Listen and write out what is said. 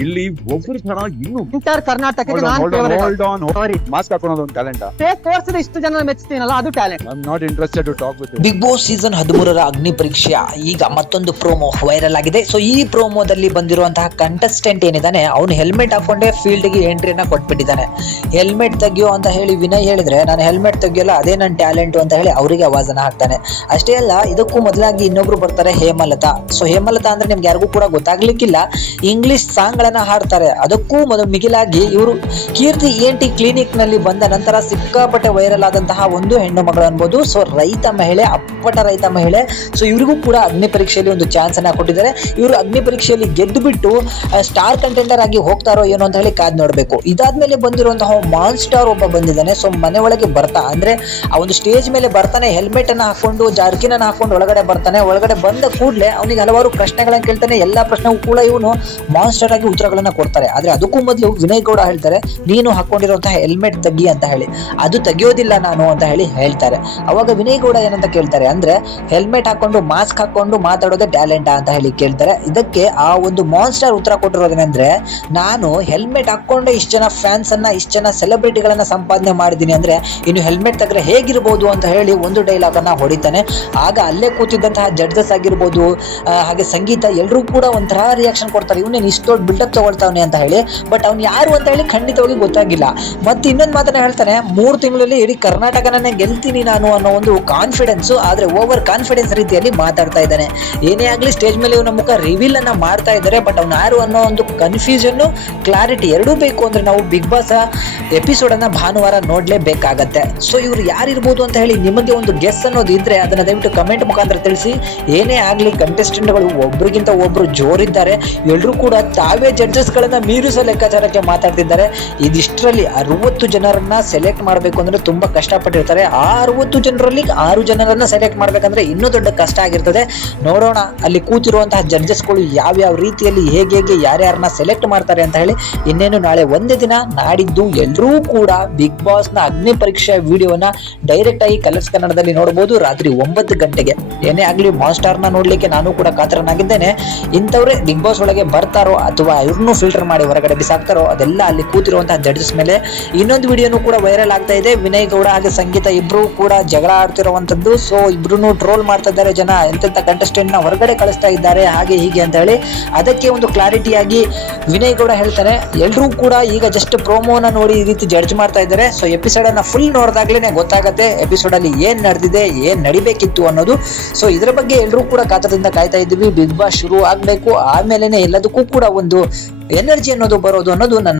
ಇಲ್ಲಿ ಒಬ್ಬರು ತರ ಇನ್ನು ಎಂಟರ್ ಕರ್ನಾಟಕಕ್ಕೆ ಮಾಸ್ಕ್ ಹಾಕೋದು ಒಂದು ಟ್ಯಾಲೆಂಟ್. ತೋರಿಸಿದ ಇಷ್ಟು ಜನ ಮೆಚ್ತೀನಲ್ಲ ಅದು talent. I am not interested to talk with you. Big boss season 13ರ ಅಗ್ನಿ ಪರೀಕ್ಷೆ ಈಗ ಮತ್ತೊಂದು ಪ್ರೋಮೋ ವೈರಲ್ ಆಗಿದೆ. ಸೊ ಈ ಪ್ರೋಮೋದಲ್ಲಿ ಬಂದಿರುವಂತಹ ಕಂಟೆಸ್ಟೆಂಟ್ ಏನಿದ್ದಾನೆ ಅವನು ಹೆಲ್ಮೆಟ್ ಹಾಕೊಂಡೇ ಫೀಲ್ಡ್ ಗೆ ಎಂಟ್ರಿಯನ್ನ ಕೊಟ್ಬಿಟ್ಟಿದ್ದಾನೆ. ಹೆಲ್ಮೆಟ್ ತೆಗಿಯೋ ಅಂತ ಹೇಳಿ ವಿನಯ್ ಹೇಳಿದ್ರೆ ನಾನು ಹೆಲ್ಮೆಟ್ ತೆಗಿಯೋಲ್ಲ ಅದೇ ನನ್ನ ಟ್ಯಾಲೆಂಟ್ ಅಂತ ಹೇಳಿ ಅವರಿಗೆ ಆವಾಜನ ಹಾಕ್ತಾನೆ. ಅಷ್ಟೇ ಅಲ್ಲ, ಇದಕ್ಕೂ ಮೊದಲಾಗಿ ಇನ್ನೊಬ್ರು ಬರ್ತಾರೆ ಹೇಮಲತಾ. ಸೊ ಹೇಮಲತಾ ಅಂದ್ರೆ ನಿಮ್ಗೆ ಯಾರಿಗೂ ಕೂಡ ಗೊತ್ತಾಗ್ಲಿಕ್ಕಿಲ್ಲ, ಇಂಗ್ಲಿಷ್ ಸಾಂಗ್ ಗಳನ್ನ ಹಾಡ್ತಾರೆ. ಅದಕ್ಕೂ ಮಿಗಿಲಾಗಿ ಇವರು ಕೀರ್ತಿ ENT ಕ್ಲಿನಿಕ್ ನಲ್ಲಿ ಬಂದ ನಂತರ ಸಿಕ್ಕಾಪಟ್ಟೆ ವೈರಲ್ ಆದಂತಹ ಒಂದು ಹೆಣ್ಣು ಮಗಳು ಅನ್ಬೋದು. ಸೊ ರೈತ ಮಹಿಳೆ, ಅಪ್ಪಟ ರೈತ ಮಹಿಳೆ. ಸೊ ಇವರಿಗೂ ಕೂಡ ಅಗ್ನಿ ಪರೀಕ್ಷೆಯಲ್ಲಿ ಒಂದು ಚಾನ್ಸ್ ಅನ್ನ ಕೊಟ್ಟಿದ್ದಾರೆ. ಇವರು ಅಗ್ನಿ ಪರೀಕ್ಷೆಯಲ್ಲಿ ಗೆದ್ದು ಬಿಟ್ಟು ಸ್ಟಾರ್ ಕಂಟೆಂಡರ್ ಆಗಿ ಹೋಗ್ತಾರೋ ಏನೋ ಅಂತ ಹೇಳಿ ಕಾದ್ ನೋಡ್ಬೇಕು. ಇದಾದ್ಮೇಲೆ ಬಂದಿರುವಂತಹ ಮಾನ್ಸ್ಟಾರ್ ಒಬ್ಬ ಬಂದಿದ್ದಾನೆ. ಸೊ ಮನೆ ಒಳಗೆ ಬರ್ತಾ ಅಂದ್ರೆ ಆ ಒಂದು ಸ್ಟೇಜ್ ಮೇಲೆ ಬರ್ತಾನೆ, ಹೆಲ್ಮೆಟ್ ಅನ್ನ ಹಾಕೊಂಡು ಜಾರ್ಕಿನ್ ಅನ್ನ ಹಾಕೊಂಡು ಒಳಗಡೆ ಬರ್ತಾನೆ. ಒಳಗಡೆ ಬಂದ ಕೂಡಲೇ ಅವನಿಗೆ ಹಲವಾರು ಪ್ರಶ್ನೆಗಳನ್ನ ಕೇಳ್ತಾನೆ. ಎಲ್ಲಾ ಪ್ರಶ್ನೆಗೂ ಕೂಡ ಇವನು ಮಾನ್ಸ್ಟರ್ ಆಗಿ ಉತ್ತರಗಳನ್ನ ಕೊಡ್ತಾರೆ. ಆದ್ರೆ ಅದಕ್ಕೂ ಮೊದಲು ವಿನಯ್ ಗೌಡ ಹೇಳ್ತಾರೆ ನೀನು ಹಾಕೊಂಡಿರುವಂತಹ ಹೆಲ್ಮೆಟ್ ತೆಗಿ ಅಂತ ಹೇಳಿ. ಅದು ತೆಗಿಯೋದಿಲ್ಲ ನಾನು ಅಂತ ಹೇಳಿ ಹೇಳ್ತಾರೆ. ಅವಾಗ ವಿನಯ್ ಗೌಡ ಏನಂತ ಕೇಳ್ತಾರೆ ಅಂದ್ರೆ ಹೆಲ್ಮೆಟ್ ಹಾಕೊಂಡು ಮಾಸ್ಕ್ ಹಾಕೊಂಡು ಮಾತಾಡೋದೇ ಟ್ಯಾಲೆಂಟಾ ಅಂತ ಹೇಳಿ ಕೇಳ್ತಾರೆ. ಇದಕ್ಕೆ ಆ ಒಂದು ಮಾನ್ಸ್ಟರ್ ಉತ್ತರ ಕೊಟ್ಟಿರೋದೇನೆಂದ್ರೆ ನಾನು ಹೆಲ್ಮೆಟ್ ಹಾಕೊಂಡೆ ಇಷ್ಟು ಜನ ಫ್ಯಾನ್ಸ್ ಅನ್ನ, ಇಷ್ಟು ಜನ ಸೆಲೆಬ್ರಿಟಿಗಳನ್ನ ಸಂಪಾದನೆ ಮಾಡಿದೀನಿ ಅಂದ್ರೆ ಇನ್ನು ಹೆಲ್ಮೆಟ್ ತೆಗೆದ್ರೆ ಹೇಗಿರ್ಬೋದು ಅಂತ ಹೇಳಿ ಒಂದು ಡೈಲಾಗ್ ಅನ್ನ ಹೊಡಿತಾನೆ. ಆಗ ಅಲ್ಲೇ ಕೂತಿದ್ದಂತಹ ಜಡ್ಜಸ್ ಆಗಿರ್ಬೋದು, ಹಾಗೆ ಸಂಗೀತ ಎಲ್ಲರೂ ಕೂಡ ಒಂಥರ ರಿಯಾಕ್ಷನ್ ಕೊಡ್ತಾರೆ, ಇವನೇನು ಇಷ್ಟು ದೊಡ್ಡ ಬಿಲ್ಡಪ್ ತಗೊಳ್ತಾವನೆ ಅಂತ ಹೇಳಿ. ಬಟ್ ಅವ್ನು ಯಾರು ಅಂತ ಹೇಳಿ ಖಂಡಿತವಾಗಿ ಗೊತ್ತಾಗಿಲ್ಲ. ಮತ್ತೆ ಇನ್ನೊಂದು ಮಾತನ್ನ ಹೇಳ್ತಾನೆ, 3 ತಿಂಗಳಲ್ಲಿ ಇಡೀ ಕರ್ನಾಟಕನೇ ಗೆಲ್ತೀನಿ ನಾನು ಅನ್ನೋ ಒಂದು ಕಾನ್ಫಿಡೆನ್ಸ್, ಆದ್ರೆ ಓವರ್ ಕಾನ್ಫಿಡೆನ್ಸ್ ರೀತಿಯಲ್ಲಿ ಮಾತಾಡ್ತಾ ಇದ್ದಾನೆ. ಏನೇ ಆಗ್ಲಿ ಸ್ಟೇಜ್ ಮೇಲೆ ಇವನ ಮುಖ ರಿವೀಲ್ ಅನ್ನ ಮಾಡ್ತಾ ಇದ್ದಾರೆ. ಬಟ್ ಅವ್ನು ಯಾರು ಅನ್ನೋ ಒಂದು ಕನ್ಫ್ಯೂಷನ್, ಕ್ಲಾರಿಟಿ ಎರಡೂ ಬೇಕು ಅಂದ್ರೆ ನಾವು ಬಿಗ್ ಬಾಸ್ ಎಪಿಸೋಡ್ ಅನ್ನ ಭಾನುವಾರ ನೋಡ್ಲೇಬೇಕಾಗತ್ತೆ. ಸೊ ಇವ್ರು ಯಾರಿರ್ಬೋದು ಅಂತ ಹೇಳಿ ನಿಮಗೆ ಒಂದು ಗೆಸ್ ಅನ್ನೋದು ಇದ್ರೆ ಅದನ್ನ ದಯವಿಟ್ಟು ಕಮೆಂಟ್ ಮುಖಾಂತರ ತಿಳಿಸಿ. ಏನೇ ಆಗ್ಲಿ ಕಂಟೆಸ್ಟೆಂಟ್ಗಳು ಒಬ್ರಿಗಿಂತ ಒಬ್ರು ಜೋರಿದ್ದಾರೆ. ಎಲ್ಲರೂ ಕೂಡ ತಾವೇ ಜಡ್ಜಸ್ ಗಳನ್ನ ಮೀರಿಸೋ ಲೆಕ್ಕಾಚಾರಕ್ಕೆ ಮಾತಾಡ್ತಿದ್ದಾರೆ. ಇದಿಷ್ಟರಲ್ಲಿ 60 ಜನರನ್ನ ಸೆಲೆಕ್ಟ್ ಮಾಡಬೇಕು ಅಂದ್ರೆ ತುಂಬಾ ಕಷ್ಟಪಟ್ಟಿರ್ತಾರೆ. ಆ 60 ಜನರಲ್ಲಿ 6 ಜನರನ್ನ ಸೆಲೆಕ್ಟ್ ಮಾಡ್ಬೇಕಂದ್ರೆ ಇನ್ನೂ ದೊಡ್ಡ ಕಷ್ಟ ಆಗಿರ್ತದೆ. ನೋಡೋಣ ಅಲ್ಲಿ ಕೂತಿರುವಂತಹ ಜಡ್ಜಸ್ಗಳು ಯಾವ್ಯಾವ ರೀತಿಯಲ್ಲಿ ಹೇಗೆ ಯಾರ್ಯಾರನ್ನ ಸೆಲೆಕ್ಟ್ ಮಾಡ್ತಾರೆ ಅಂತ ಹೇಳಿ. ಇನ್ನೇನು ನಾಳೆ ಒಂದೇ ದಿನ, ನಾಡಿದ್ದು ಎಲ್ಲರೂ ಕೂಡ ಬಿಗ್ ಬಾಸ್ ನ ಅಗ್ನಿ ಪರೀಕ್ಷೆ ವಿಡಿಯೋನ ಡೈರೆಕ್ಟ್ ಆಗಿ ಕಲರ್ಸ್ ಕನ್ನಡದಲ್ಲಿ ನೋಡಬಹುದು ರಾತ್ರಿ 9 ಗಂಟೆಗೆ. ಏನೇ ಆಗ್ಲಿ ಮಾನ್ಸ್ಟಾರ್ ನ ನೋಡ್ಲಿಕ್ಕೆ ನಾನು ಕೂಡ ಕಾತರನಾಗಿದ್ದೇನೆ. ಇಂಥವ್ರೆ ಬಿಗ್ ಬಾಸ್ ಒಳಗೆ ಬರ್ತಾರೋ ಅಥವಾ ಇವ್ರನ್ನು ಫಿಲ್ಟರ್ ಮಾಡಿ ಹೊರಗಡೆ ಬಿಸಾಕ್ತಾರೋ ಅದೆಲ್ಲ ಅಲ್ಲಿ ಕೂತಿರುವಂತಹ ಜಡ್ಜಸ್ ಮೇಲೆ. ಇನ್ನೊಂದು ವಿಡಿಯೋನು ಕೂಡ ವೈರಲ್ ಆಗ್ತಾ ಇದೆ. ವಿನಯ್ ಗೌಡ ಹಾಗೆ ಸಂಗೀತ ಇಬ್ರು ಕೂಡ ಜಗಳ ಆಡ್ತಿರುವಂತದ್ದು. ಸೊ ಇಬ್ರು ಟ್ರೋಲ್ ಮಾಡ್ತಾ ಇದ್ದಾರೆ ಜನ, ಎಂತೆಂತ ಕಂಟೆಸ್ಟೆಂಟ್ ನ ಹೊರಗಡೆ ಕಳಿಸ್ತಾ ಇದ್ದಾರೆ ಹಾಗೆ ಹೀಗೆ ಅಂತ ಹೇಳಿ. ಅದಕ್ಕೆ ಒಂದು ಕ್ಲಾರಿಟಿ ಆಗಿ ವಿನಯ್ ಗೌಡ ಹೇಳ್ತಾರೆ, ಎಲ್ರೂ ಕೂಡ ಈಗ ಜಸ್ಟ್ ಪ್ರೋಮೋನ ನೋಡಿ ಈ ರೀತಿ ಜಡ್ಜ್ ಮಾಡ್ತಾ ಇದ್ದಾರೆ. ಸೊ ಎಪಿಸೋಡ್ ಅನ್ನ ಫುಲ್ ನೋಡಿದಾಗ್ಲೇನೆ ಗೊತ್ತಾಗತ್ತೆ ಎಪಿಸೋಡ್ ಅಲ್ಲಿ ಏನ್ ನಡೆದಿದೆ, ಏನ್ ನಡಿಬೇಕಿತ್ತು ಅನ್ನೋದು. ಸೊ ಇದರ ಬಗ್ಗೆ ಎಲ್ಲರೂ ಕೂಡ ಕಾತರದಿಂದ ಕಾಯ್ತಾ ಇದ್ವಿ. ಬಿಗ್ ಬಾಸ್ ಶುರು ಆಗ್ಬೇಕು, ಆಮೇಲೆನೆ ಎಲ್ಲದಕ್ಕೂ ಕೂಡ ಒಂದು ಎನರ್ಜಿ ಅನ್ನೋದು ಬರೋದು ಅನ್ನೋದು ನನ್ನ